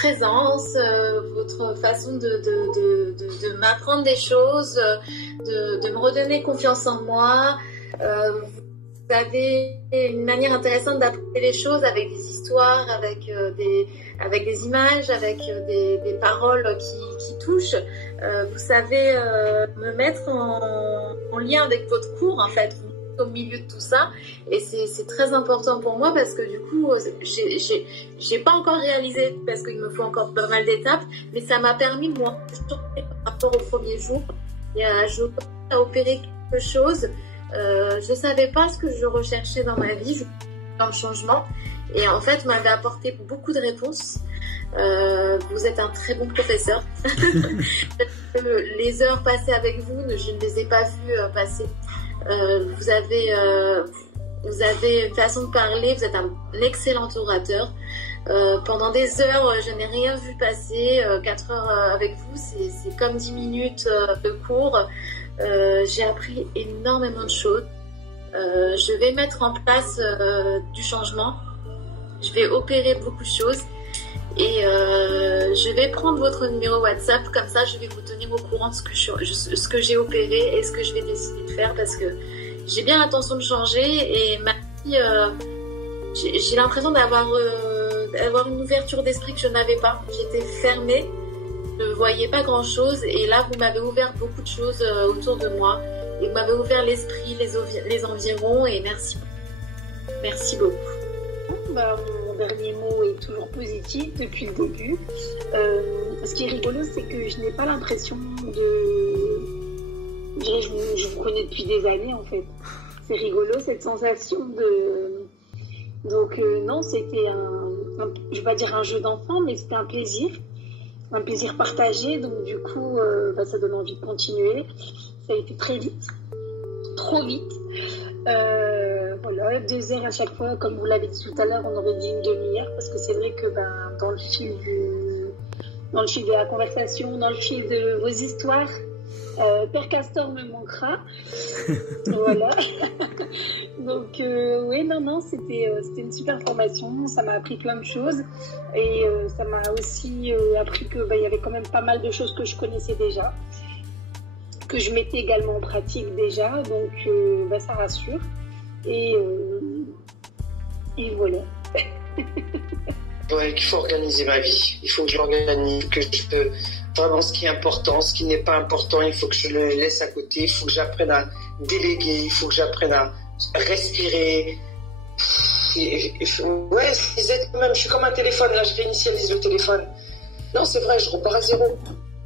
présence, votre façon de m'apprendre des choses, de me redonner confiance en moi. Vous avez une manière intéressante d'apprendre les choses avec des histoires, avec des images, avec des paroles qui touchent. Vous savez me mettre en lien avec votre cours, en fait, au milieu de tout ça, et c'est très important pour moi parce que du coup j'ai pas encore réalisé, parce qu'il me faut encore pas mal d'étapes, mais ça m'a permis moi par rapport au premier jour et à opérer quelque chose. Je savais pas ce que je recherchais dans ma vie, dans le changement, et en fait vous m'avez apporté beaucoup de réponses. Vous êtes un très bon professeur. Les heures passées avec vous, je ne les ai pas vues passer. Vous avez une façon de parler, vous êtes un excellent orateur. Pendant des heures, je n'ai rien vu passer. 4 heures avec vous, c'est comme 10 minutes de cours. J'ai appris énormément de choses. Je vais mettre en place du changement. Je vais opérer beaucoup de choses. Et je vais prendre votre numéro WhatsApp, comme ça je vais vous tenir au courant de ce que j'ai opéré et ce que je vais décider de faire, parce que j'ai bien l'intention de changer et ma vie, j'ai l'impression d'avoir une ouverture d'esprit que je n'avais pas. J'étais fermée, je ne voyais pas grand chose, et là vous m'avez ouvert beaucoup de choses autour de moi et vous m'avez ouvert l'esprit, les environs, et merci. Merci beaucoup. Mon dernier mot est toujours positif depuis le début. Ce qui est rigolo, c'est que je n'ai pas l'impression je vous connais depuis des années en fait. C'est rigolo cette sensation de... Donc non, c'était je vais pas dire un jeu d'enfant, mais c'était un plaisir partagé. Donc du coup, ça donne envie de continuer. Ça a été très vite, trop vite. Voilà, 2 heures à chaque fois, comme vous l'avez dit tout à l'heure, on aurait dit une demi-heure, parce que c'est vrai que dans le fil de la conversation, dans le fil de vos histoires, Père Castor me manquera. Voilà. Donc oui, non, c'était une super formation, ça m'a appris plein de choses, et ça m'a aussi appris que il y avait quand même pas mal de choses que je connaissais déjà, que je mettais également en pratique déjà, donc ça rassure. Et voilà. Ouais, il faut organiser ma vie. Il faut que je l'organise, vraiment ce qui est important, ce qui n'est pas important, il faut que je le laisse à côté. Il faut que j'apprenne à déléguer, il faut que j'apprenne à respirer. Ouais, je suis comme un téléphone, là, je réinitialise le téléphone. Non, c'est vrai, je repars à zéro.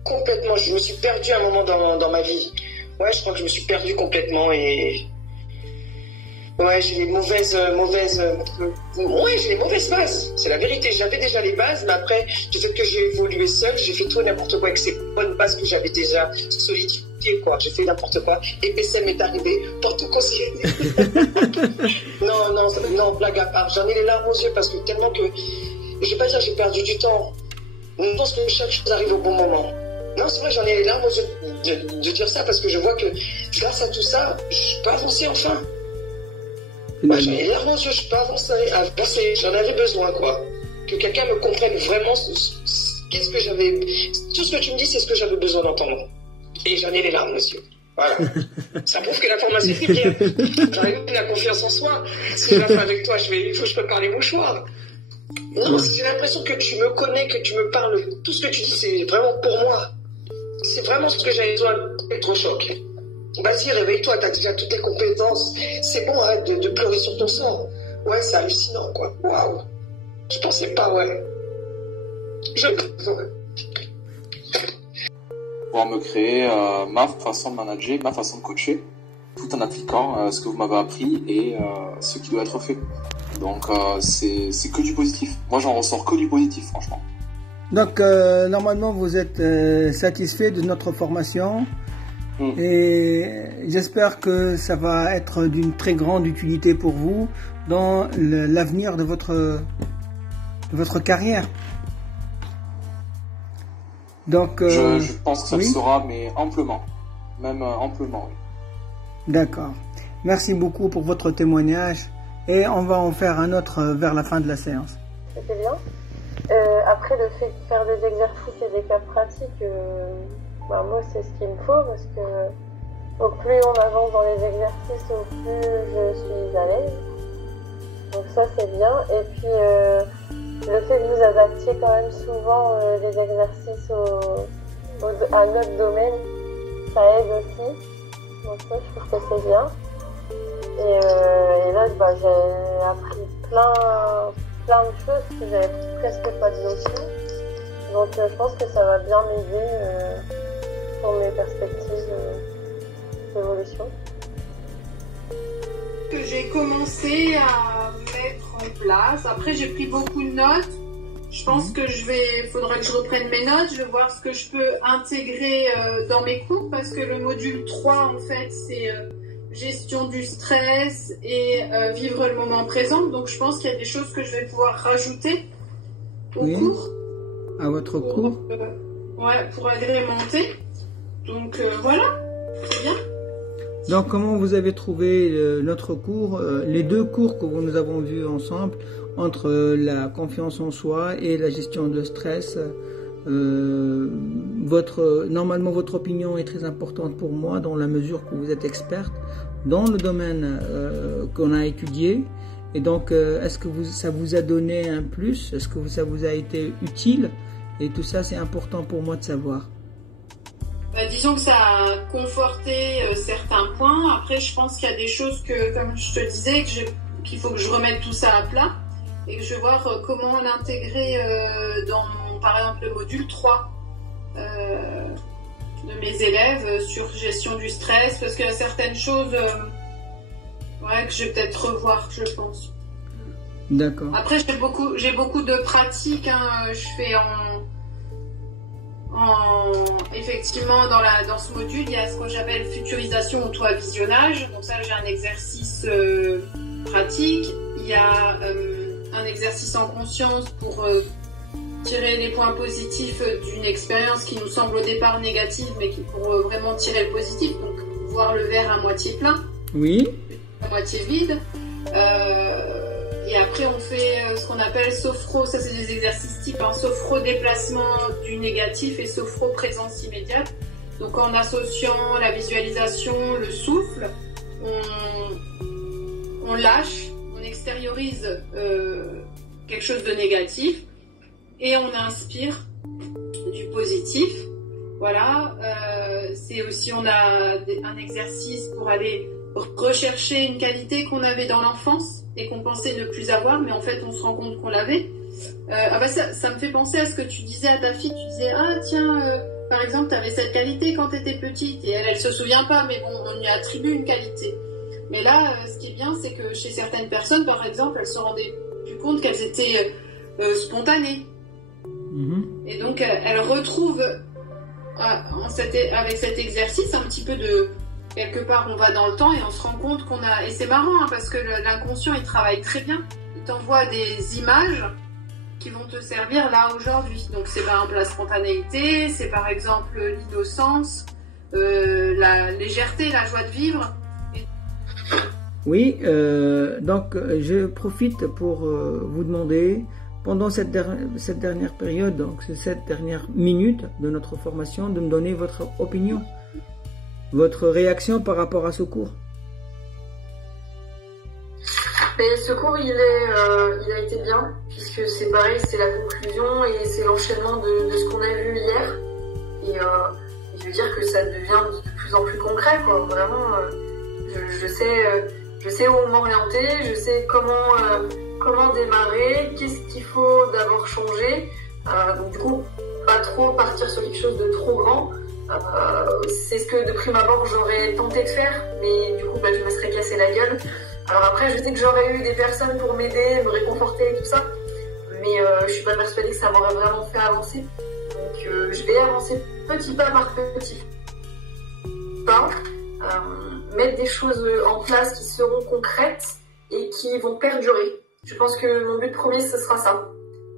Complètement, je me suis perdu à un moment dans ma vie. Ouais, je crois que je me suis perdu complètement, et... Ouais, j'ai les mauvaises bases. C'est la vérité. J'avais déjà les bases, mais après, du fait que j'ai évolué seul, j'ai fait tout et n'importe quoi avec ces bonnes bases que j'avais déjà solidifiées, quoi. J'ai fait n'importe quoi. Et PCM m'est arrivé pour tout conseiller. Non, blague à part. J'en ai les larmes aux yeux parce que tellement que, je vais pas dire j'ai perdu du temps. Je pense que chaque chose arrive au bon moment. Non, c'est vrai, j'en ai les larmes aux yeux de dire ça, parce que je vois que grâce à tout ça, je peux avancer enfin. Moi, j'en ai les larmes aux yeux, je peux avancer, j'en avais besoin, quoi. Que quelqu'un me comprenne vraiment qu'est-ce que j'avais... Tout ce que tu me dis, c'est ce que j'avais besoin d'entendre. Et j'en ai les larmes aux yeux. Voilà. Ça prouve que la formation était bien. J'arrive à la confiance en soi. Si je la fais avec toi, il faut que je prépare les mouchoirs. Non, j'ai l'impression que tu me connais, que tu me parles. Tout ce que tu dis, c'est vraiment pour moi. C'est vraiment ce que j'avais besoin d'électrochoc. Vas-y, réveille-toi, t'as déjà toutes tes compétences. C'est bon, arrête de pleurer sur ton sort. Ouais, c'est hallucinant, quoi. Waouh. Je pensais pas, ouais. Pouvoir me créer ma façon de manager, ma façon de coacher, tout en appliquant ce que vous m'avez appris et ce qui doit être fait. Donc c'est que du positif. Moi, j'en ressors que du positif, franchement. Donc normalement, vous êtes satisfait de notre formation. Et j'espère que ça va être d'une très grande utilité pour vous dans l'avenir de votre carrière. Donc, je pense que ça le sera, mais amplement. Même amplement, oui. D'accord. Merci beaucoup pour votre témoignage. Et on va en faire un autre vers la fin de la séance. C'était bien. Après, le fait de faire des exercices et des cas pratiques, moi, c'est ce qu'il me faut parce que au plus on avance dans les exercices, au plus je suis à l'aise. Donc ça, c'est bien. Et puis, le fait que vous adaptiez quand même souvent les exercices à notre domaine, ça aide aussi. Donc ça, je trouve que c'est bien. Et là, j'ai appris plein de choses que j'avais presque pas de notion. Donc je pense que ça va bien m'aider pour mes perspectives d'évolution. Que j'ai commencé à mettre en place. Après, j'ai pris beaucoup de notes. Je pense que faudrait que je reprenne mes notes. Je vais voir ce que je peux intégrer dans mes cours parce que le module 3, en fait, c'est gestion du stress et vivre le moment présent. Donc, je pense qu'il y a des choses que je vais pouvoir rajouter au cours. À votre cours pour agrémenter. Donc, voilà, c'est bien. Donc, comment vous avez trouvé notre cours, les deux cours que nous avons vus ensemble, entre la confiance en soi et la gestion de stress? Normalement, votre opinion est très importante pour moi dans la mesure que vous êtes experte dans le domaine qu'on a étudié. Et donc, est-ce que ça vous a donné un plus? Est-ce que ça vous a été utile? Et tout ça, c'est important pour moi de savoir. Disons que ça a conforté certains points. Après, je pense qu'il y a des choses que, comme je te disais, qu'il faut que je remette tout ça à plat et que je vais voir comment l'intégrer dans, par exemple, le module 3 de mes élèves sur gestion du stress, parce qu'il y a certaines choses que je vais peut-être revoir, je pense. D'accord. Après, j'ai beaucoup de pratiques. Je fais effectivement, dans ce module, il y a ce que j'appelle futurisation ou visionnage. Donc ça, j'ai un exercice pratique. Il y a un exercice en conscience pour tirer les points positifs d'une expérience qui nous semble au départ négative, mais pour vraiment tirer le positif. Donc voir le verre à moitié plein. Oui. À moitié vide. Et après, on fait ce qu'on appelle sophro, ça c'est des exercices types, sophro déplacement du négatif et sophro présence immédiate. Donc en associant la visualisation, le souffle, on lâche, on extériorise quelque chose de négatif et on inspire du positif. Voilà, c'est aussi, on a un exercice pour aller rechercher une qualité qu'on avait dans l'enfance et qu'on pensait ne plus avoir, mais en fait on se rend compte qu'on l'avait. Ça me fait penser à ce que tu disais à ta fille. Tu disais, par exemple, tu avais cette qualité quand tu étais petite, et elle se souvient pas, mais bon, on lui attribue une qualité. Mais là, ce qui est bien, c'est que chez certaines personnes, par exemple, elles se rendaient plus compte qu'elles étaient spontanées. Et donc elles retrouvent avec cet exercice un petit peu de... Quelque part, on va dans le temps et on se rend compte qu'on a... Et c'est marrant, parce que l'inconscient, il travaille très bien. Il t'envoie des images qui vont te servir là, aujourd'hui. Donc, c'est par exemple la spontanéité, c'est par exemple l'innocence, la légèreté, la joie de vivre. Oui, donc je profite pour vous demander, pendant cette dernière période, donc cette dernière minute de notre formation, de me donner votre opinion. Votre réaction par rapport à ce cours? Mais ce cours, il a été bien, puisque c'est pareil, c'est la conclusion et c'est l'enchaînement de ce qu'on a vu hier. Et je veux dire que ça devient de plus en plus concret, quoi. Vraiment, je sais où m'orienter, je sais comment démarrer, qu'est-ce qu'il faut d'abord changer. Donc du coup, pas trop partir sur quelque chose de trop grand. C'est ce que de prime abord j'aurais tenté de faire, mais du coup je me serais cassé la gueule. Alors après, je sais que j'aurais eu des personnes pour m'aider, me réconforter et tout ça, mais je suis pas persuadée que ça m'aurait vraiment fait avancer. Donc je vais avancer petit pas par petit pas, mettre des choses en place qui seront concrètes et qui vont perdurer. Je pense que mon but premier, ce sera ça.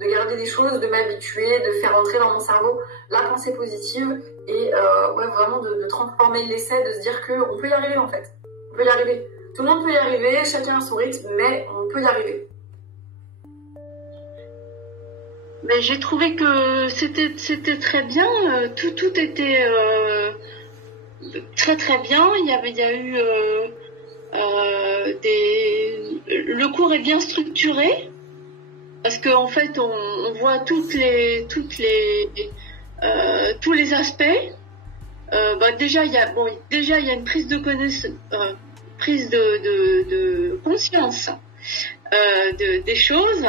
De garder des choses, de m'habituer, de faire entrer dans mon cerveau la pensée positive et vraiment de transformer l'essai, de se dire qu'on peut y arriver en fait. On peut y arriver. Tout le monde peut y arriver, chacun a son rythme, mais on peut y arriver. Mais j'ai trouvé que c'était très bien. Tout était très très bien. Il y a eu le cours est bien structuré parce qu'en fait on voit tous les aspects. Déjà il y a une prise de conscience des choses.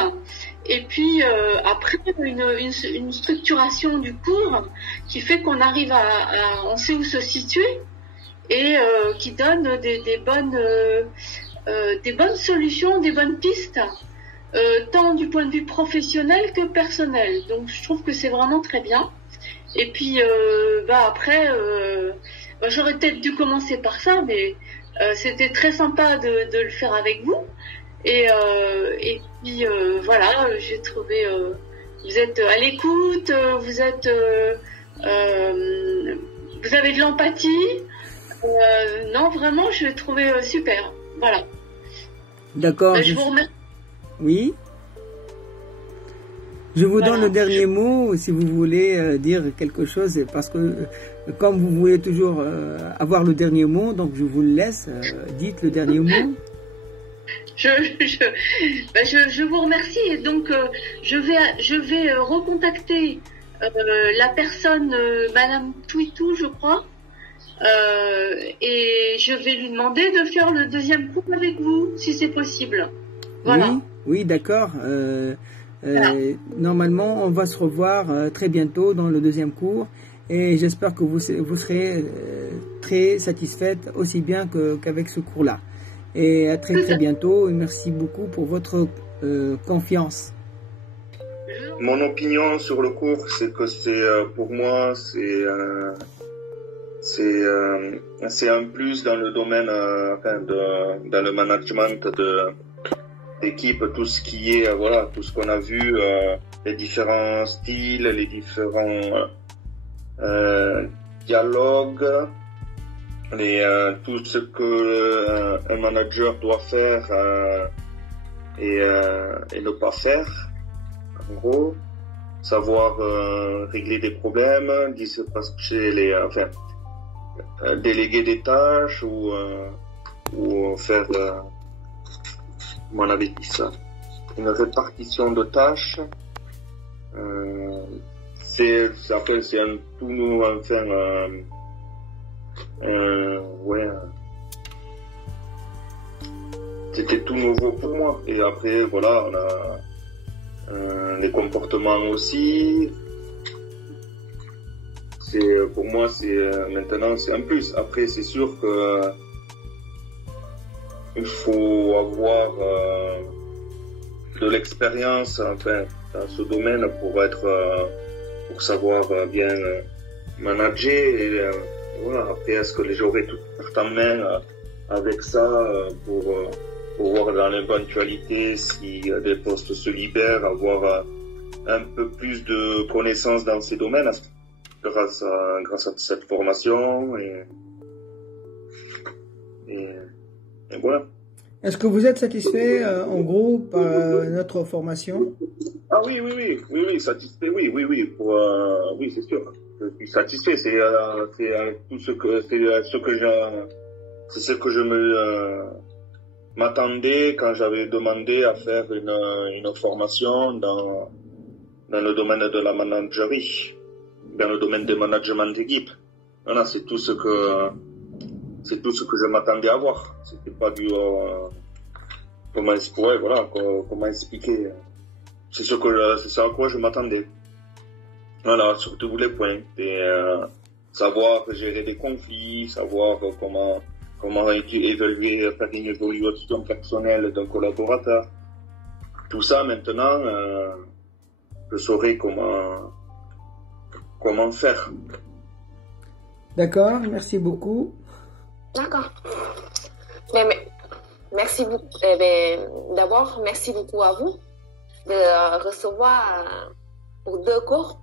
Et puis après une structuration du cours qui fait qu'on arrive on sait où se situer et qui donne des bonnes solutions, des bonnes pistes, tant du point de vue professionnel que personnel. Donc je trouve que c'est vraiment très bien. Et puis après, j'aurais peut-être dû commencer par ça, mais c'était très sympa de le faire avec vous. Et puis voilà, j'ai trouvé vous êtes à l'écoute, vous avez de l'empathie. Non, vraiment, je l'ai trouvé super. Voilà. D'accord. Je vous remercie. Oui. Je vous donne le dernier mot si vous voulez dire quelque chose, parce que comme vous voulez toujours avoir le dernier mot, donc je vous le laisse. Dites le dernier mot. Je vous remercie et donc je vais recontacter la personne, Madame Twitou, je crois, et je vais lui demander de faire le deuxième cours avec vous, si c'est possible. Voilà. Oui, d'accord. Normalement, on va se revoir très bientôt dans le deuxième cours et j'espère que vous serez très satisfaite aussi bien qu'avec ce cours-là. Et à très très bientôt et merci beaucoup pour votre confiance. Mon opinion sur le cours, c'est que pour moi c'est un plus dans le domaine dans le management d'équipe, tout ce qui est tout ce qu'on a vu, les différents styles, les différents dialogues. Tout ce que un manager doit faire et ne pas faire, en gros, savoir régler des problèmes, déléguer des tâches ou faire, comment on avait dit ça, une répartition de tâches. C'est un tout nouveau, c'était tout nouveau pour moi. Et après, voilà, on a les comportements aussi. Pour moi, maintenant, c'est un plus. Après, c'est sûr que il faut avoir de l'expérience, dans ce domaine pour savoir bien manager. Et, voilà. Après, est-ce que j'aurai toute carte en main avec ça pour voir dans l'éventualité si des postes se libèrent, avoir un peu plus de connaissances dans ces domaines grâce à cette formation et voilà. Est-ce que vous êtes satisfait en gros par notre formation? Ah oui, satisfait, oui, oui, c'est sûr. Je suis satisfait, c'est tout ce que je m'attendais quand j'avais demandé à faire une formation dans le domaine de la managerie, dans le domaine du management d'équipe. Voilà, c'est tout ce que je m'attendais à voir. C'était pas du comment expliquer. C'est ça à quoi je m'attendais. Voilà, sur tous les points. Et savoir gérer des conflits, savoir comment évaluer, faire une évaluation personnelle d'un collaborateur. Tout ça, maintenant, je saurai comment faire. D'accord, merci beaucoup. D'accord. Mais merci beaucoup. D'abord, merci beaucoup à vous de recevoir pour 2 cours.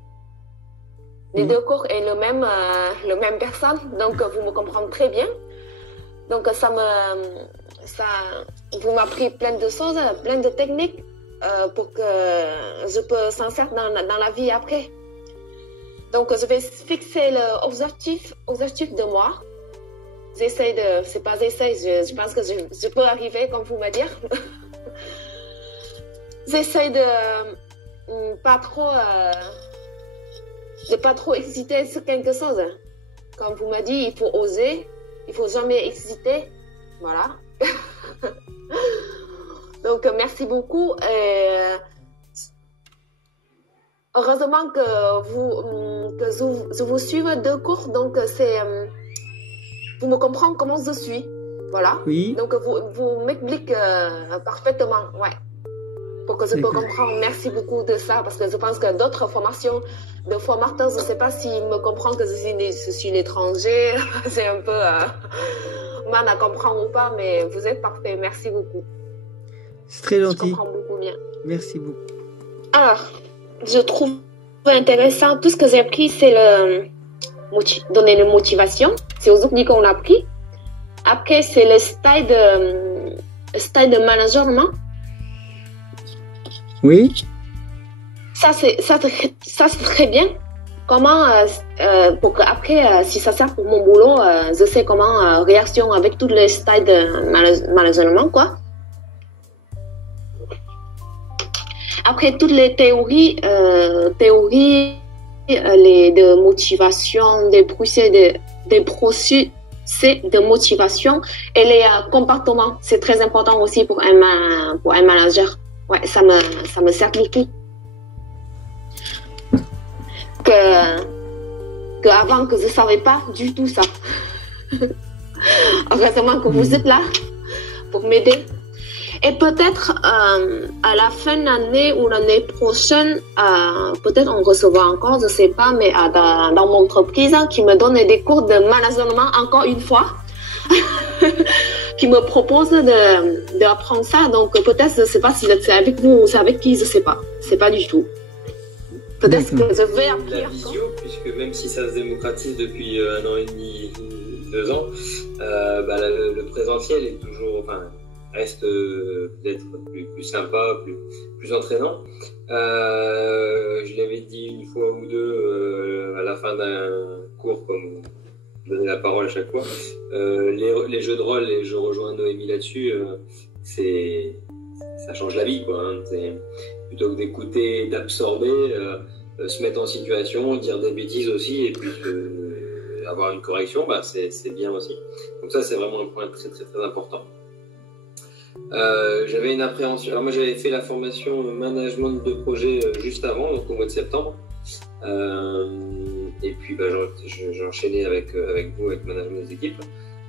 Les 2 cours est le même personne, donc vous me comprenez très bien. Donc vous m'appris plein de choses, plein de techniques pour que je peux s'en servir dans la vie après. Donc, je vais fixer l'objectif de moi. Je pense que je peux arriver, comme vous me dire. J'essaie de pas trop hésiter sur quelque chose. Comme vous m'avez dit, il faut oser, il faut jamais hésiter. Voilà. Donc, merci beaucoup. Heureusement que je vous suive 2 cours, donc vous me comprenez comment je suis. Voilà. Oui. Donc, vous m'expliquez parfaitement. Ouais. Pour que je peux comprendre. Merci beaucoup de ça, parce que je pense que d'autres formations de formateurs, je ne sais pas s'ils me comprennent que je suis l'étranger. C'est un peu mal à comprendre ou pas, mais vous êtes parfait. Merci beaucoup. C'est très gentil. Je comprends beaucoup bien. Merci beaucoup. Alors, je trouve intéressant, tout ce que j'ai appris, c'est donner une motivation. C'est aujourd'hui qu'on l'a appris. Après, c'est le style de management. Oui. Ça c'est très bien. Comment pour que après si ça sert pour mon boulot, je sais comment réaction avec tous les styles de management quoi. Après toutes les théories de motivation, des procès de motivation et les comportements, c'est très important aussi pour un manager. Ouais, ça me sert beaucoup. Que avant que je savais pas du tout ça. Heureusement que vous êtes là pour m'aider. Et peut-être à la fin de l'année ou l'année prochaine, peut-être on recevra encore, je sais pas, mais dans mon entreprise qui me donne des cours de management encore une fois. Qui me propose d'apprendre ça. Donc peut-être, je ne sais pas si c'est avec vous ou c'est avec qui, je ne sais pas. C'est pas du tout. Peut-être que je vais apprendre. La visio, puisque même si ça se démocratise depuis 1 an et demi, 2 ans, le présentiel est toujours, reste peut-être plus sympa, plus entraînant. Je l'avais dit une fois ou deux à la fin d'un cours, comme donner la parole à chaque fois. Les jeux de rôle, et je rejoins Noémie là-dessus, ça change la vie, quoi. Hein. C'est plutôt que d'écouter, d'absorber, se mettre en situation, dire des bêtises aussi, et puis avoir une correction, c'est bien aussi. Donc ça, c'est vraiment un point très très très important. J'avais une appréhension. Alors moi, j'avais fait la formation management de projet juste avant, donc au mois de septembre. Et puis j'ai enchaîné avec vous, avec management des équipes.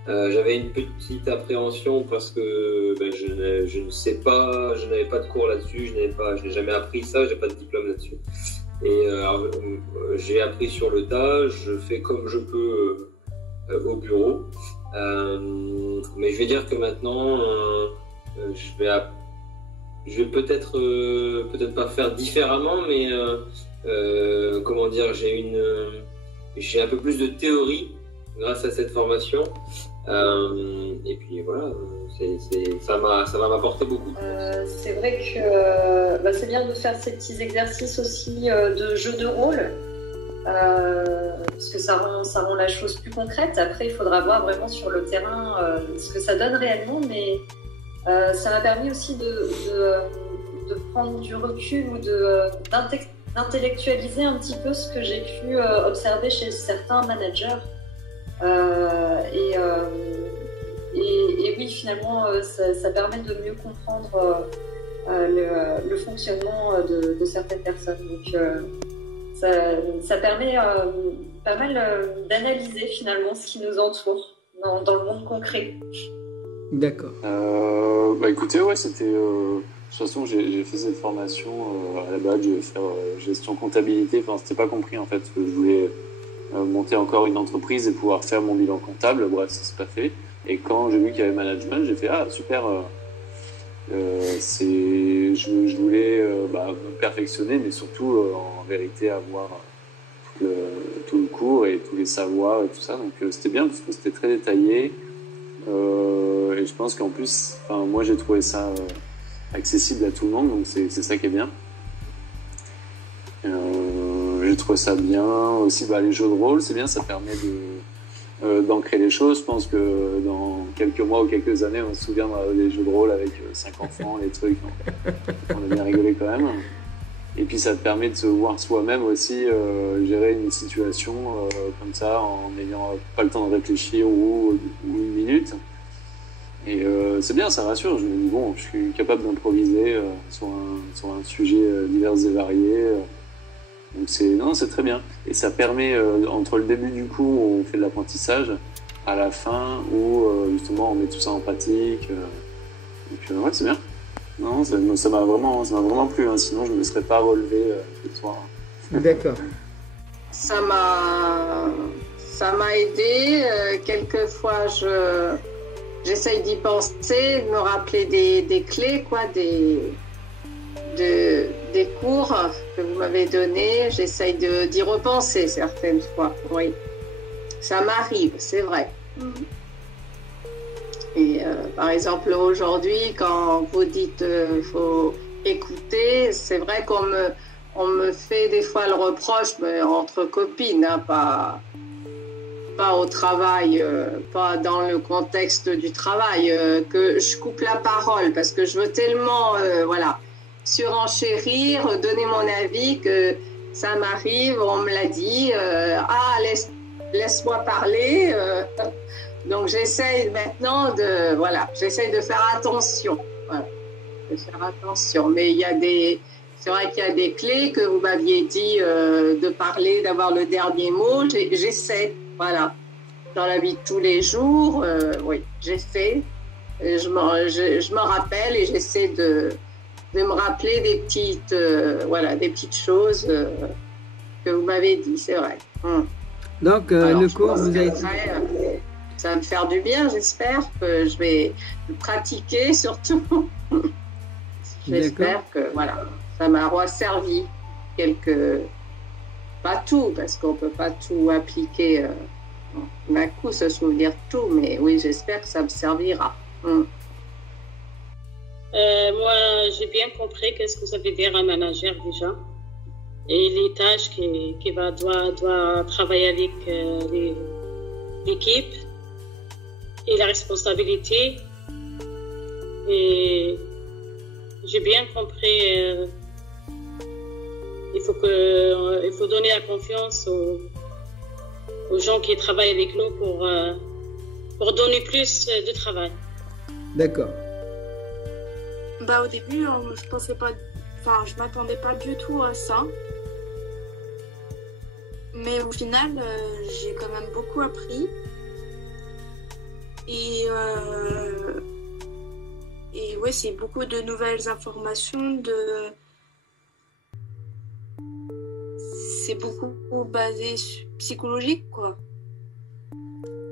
J'avais une petite appréhension parce que je ne sais pas, je n'avais pas de cours là-dessus, je n'ai jamais appris ça, j'ai pas de diplôme là-dessus. Et j'ai appris sur le tas, je fais comme je peux au bureau. Mais je vais dire que maintenant, je vais peut-être pas faire différemment, mais comment dire, j'ai un peu plus de théorie grâce à cette formation. Et puis voilà, ça va m'apporter beaucoup. C'est vrai que c'est bien de faire ces petits exercices aussi de jeu de rôle, parce que ça rend la chose plus concrète. Après, il faudra voir vraiment sur le terrain ce que ça donne réellement, mais ça m'a permis aussi de prendre du recul ou d'intellectualiser un petit peu ce que j'ai pu observer chez certains managers. Et oui, finalement, ça permet de mieux comprendre le fonctionnement de certaines personnes. Donc, ça permet pas mal d'analyser finalement ce qui nous entoure dans le monde concret. D'accord. Écoutez, ouais, c'était... de toute façon, j'ai fait cette formation à la base, je vais faire gestion comptabilité. Enfin, c'était pas compris en fait. Je voulais monter encore une entreprise et pouvoir faire mon bilan comptable. Bref, ça s'est pas fait. Et quand j'ai vu qu'il y avait management, j'ai fait super. Je voulais me perfectionner, mais surtout en vérité avoir tout le cours et tous les savoirs et tout ça. Donc c'était bien parce que c'était très détaillé. Et je pense qu'en plus, moi j'ai trouvé ça accessible à tout le monde, donc c'est ça qui est bien. J'ai trouvé ça bien. Aussi, les jeux de rôle, c'est bien, ça permet d'ancrer les choses. Je pense que dans quelques mois ou quelques années, on se souviendra des jeux de rôle avec 5 enfants, les trucs. On a bien rigolé quand même. Et puis ça te permet de se voir soi-même aussi gérer une situation comme ça en n'ayant pas le temps de réfléchir ou une minute. Et c'est bien, ça rassure. Je me dis bon, je suis capable d'improviser sur un sujet divers et varié. Donc c'est très bien. Et ça permet entre le début du cours où on fait de l'apprentissage à la fin où justement on met tout ça en pratique. Donc ouais, c'est bien. Non, ça m'a vraiment plu, hein. Sinon je ne me serais pas relevé ce soir. D'accord. Ça m'a aidé. Quelquefois, j'essaye d'y penser, de me rappeler des clés, quoi, des cours que vous m'avez donnés. J'essaye d'y repenser certaines fois. Oui, ça m'arrive, c'est vrai. Et par exemple, aujourd'hui, quand vous dites faut écouter, c'est vrai qu'on me fait des fois le reproche, mais entre copines, hein, pas au travail, pas dans le contexte du travail, que je coupe la parole parce que je veux tellement, surenchérir, donner mon avis que ça m'arrive, on me l'a dit, laisse-moi parler. Donc j'essaye maintenant j'essaye de faire attention. Voilà, de faire attention. Mais c'est vrai qu'il y a des clés que vous m'aviez dit de parler, d'avoir le dernier mot. J'essaie, voilà. Dans la vie de tous les jours, oui, j'essaie. Je me rappelle et j'essaie de me rappeler des petites choses que vous m'avez dit, c'est vrai. Donc le cours vous a été... Ça va me faire du bien, j'espère que je vais le pratiquer surtout. J'espère que ça m'aura servi pas tout, parce qu'on ne peut pas tout appliquer d'un coup, se souvenir de tout, mais oui, j'espère que ça me servira. Moi, j'ai bien compris qu'est-ce que ça veut dire un manager déjà, et les tâches qu'il doit travailler avec l'équipe. Et la responsabilité. Et j'ai bien compris, il faut donner la confiance aux gens qui travaillent avec nous pour donner plus de travail. D'accord. Au début, je m'attendais pas du tout à ça. Mais au final, j'ai quand même beaucoup appris. Et ouais, c'est beaucoup de nouvelles informations, c'est beaucoup basé psychologique, quoi.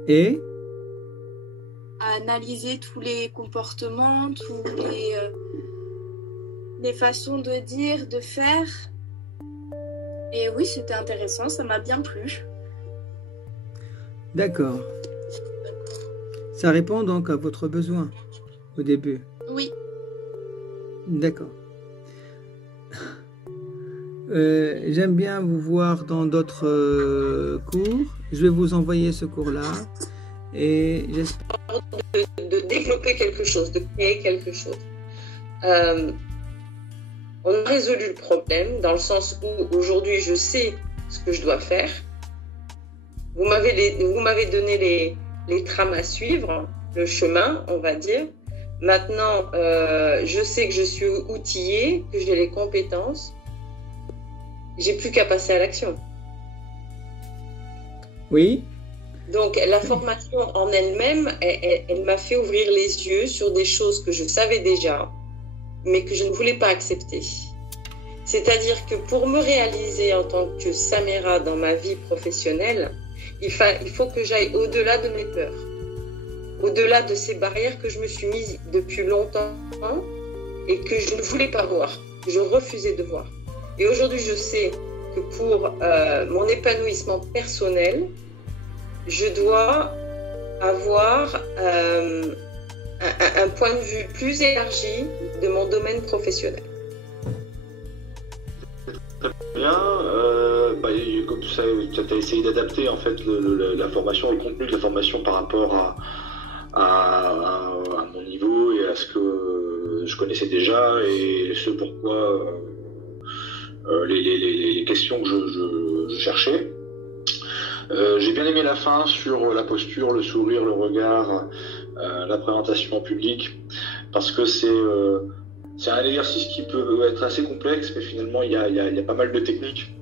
Et à analyser tous les comportements, tous les façons de dire, de faire. Et oui, c'était intéressant, ça m'a bien plu. D'accord. Ça répond donc à votre besoin au début. Oui. D'accord. J'aime bien vous voir dans d'autres cours. Je vais vous envoyer ce cours-là. Et j'espère de développer quelque chose, de créer quelque chose. On a résolu le problème dans le sens où aujourd'hui je sais ce que je dois faire. Vous m'avez donné les trames à suivre, le chemin, on va dire. Maintenant, je sais que je suis outillée, que j'ai les compétences. J'ai plus qu'à passer à l'action. Oui. Donc, la formation en elle-même, elle m'a fait ouvrir les yeux sur des choses que je savais déjà, mais que je ne voulais pas accepter. C'est-à-dire que pour me réaliser en tant que Samira dans ma vie professionnelle, il faut que j'aille au-delà de mes peurs, au-delà de ces barrières que je me suis mise depuis longtemps et que je ne voulais pas voir, que je refusais de voir. Et aujourd'hui, je sais que pour mon épanouissement personnel, je dois avoir un point de vue plus élargi de mon domaine professionnel. Bien, comme ça, tu as essayé d'adapter en fait la formation, le contenu de la formation par rapport à mon niveau et à ce que je connaissais déjà et ce pourquoi les questions que je cherchais. J'ai bien aimé la fin sur la posture, le sourire, le regard, la présentation en public, parce que c'est un exercice qui peut être assez complexe, mais finalement il y a pas mal de techniques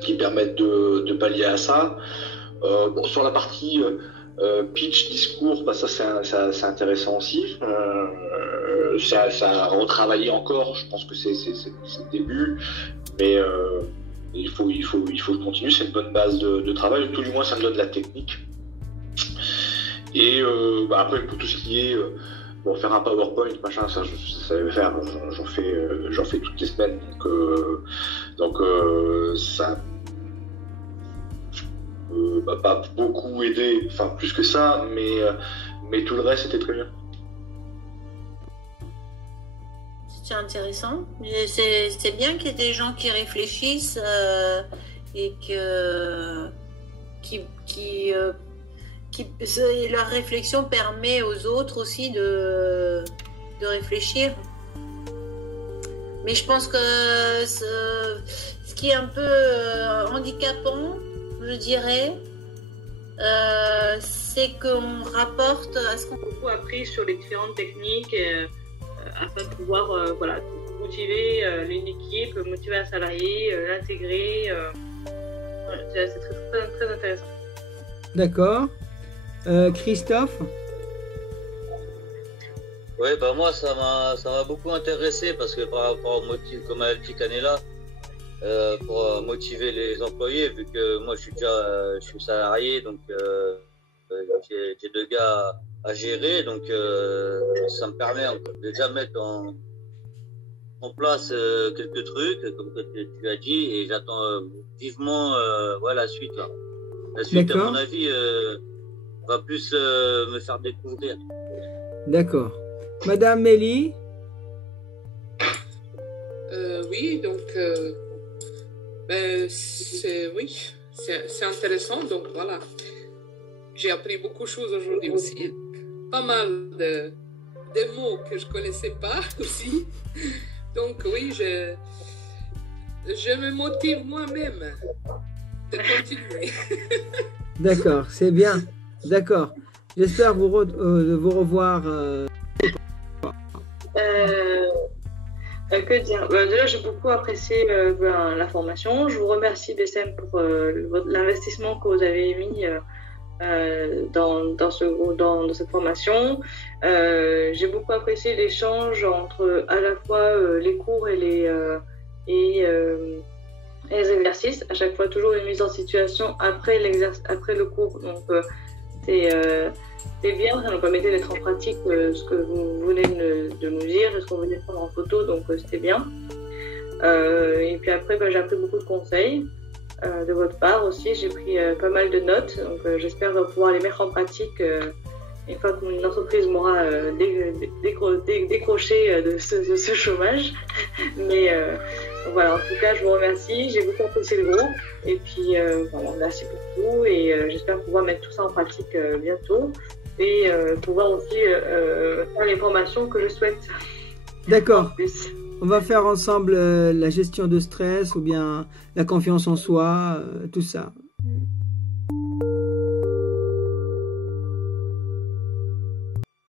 qui permettent de pallier à ça. Sur la partie pitch, discours, ça c'est intéressant aussi. Ça a retravaillé encore, je pense que c'est le début, mais il faut continuer, c'est une bonne base de travail, tout du moins ça me donne de la technique. Et après pour tout ce qui est faire un PowerPoint, machin, ça je savais faire, j'en fais toutes les semaines, donc ça m'a pas beaucoup aidé, enfin plus que ça, mais tout le reste était très bien. C'est intéressant. C'est bien qu'il y ait des gens qui réfléchissent et leur réflexion permet aux autres aussi de réfléchir. Mais je pense que ce qui est un peu handicapant, je dirais, c'est qu'on rapporte à ce qu'on a beaucoup appris sur les différentes techniques afin de pouvoir motiver une équipe, motiver un salarié, l'intégrer. C'est très, très intéressant. D'accord. Christophe? Oui, moi ça m'a beaucoup intéressé parce que par rapport au motif, comme a dit Canela, pour motiver les employés, vu que moi je suis salarié, donc j'ai 2 gars à gérer, donc ça me permet de déjà mettre en place quelques trucs, comme tu as dit, et j'attends vivement la suite. Là. La suite, à mon avis, va plus me faire découvrir. D'accord. Madame Mélie? Oui, donc c'est intéressant, donc voilà. J'ai appris beaucoup de choses aujourd'hui aussi. Pas mal de mots que je connaissais pas aussi. Donc oui, je me motive moi-même de continuer. D'accord, c'est bien. D'accord. J'espère vous revoir. Que dire, déjà, j'ai beaucoup apprécié la formation. Je vous remercie, BSM, pour l'investissement que vous avez mis dans cette formation. J'ai beaucoup apprécié l'échange entre à la fois les cours et les exercices. À chaque fois, toujours une mise en situation après le cours. Donc, c'est bien, ça nous permettait d'être en pratique ce que vous venez de nous dire, ce qu'on venait de prendre en photo, donc c'était bien. Et puis après, j'ai appris beaucoup de conseils de votre part aussi. J'ai pris pas mal de notes, donc j'espère pouvoir les mettre en pratique une fois que mon entreprise m'aura décroché de ce chômage. Mais voilà, en tout cas, je vous remercie. J'ai beaucoup apprécié le groupe. Et puis, merci beaucoup. Et j'espère pouvoir mettre tout ça en pratique bientôt. Et pouvoir aussi faire les formations que je souhaite. D'accord. On va faire ensemble la gestion de stress ou bien la confiance en soi, tout ça.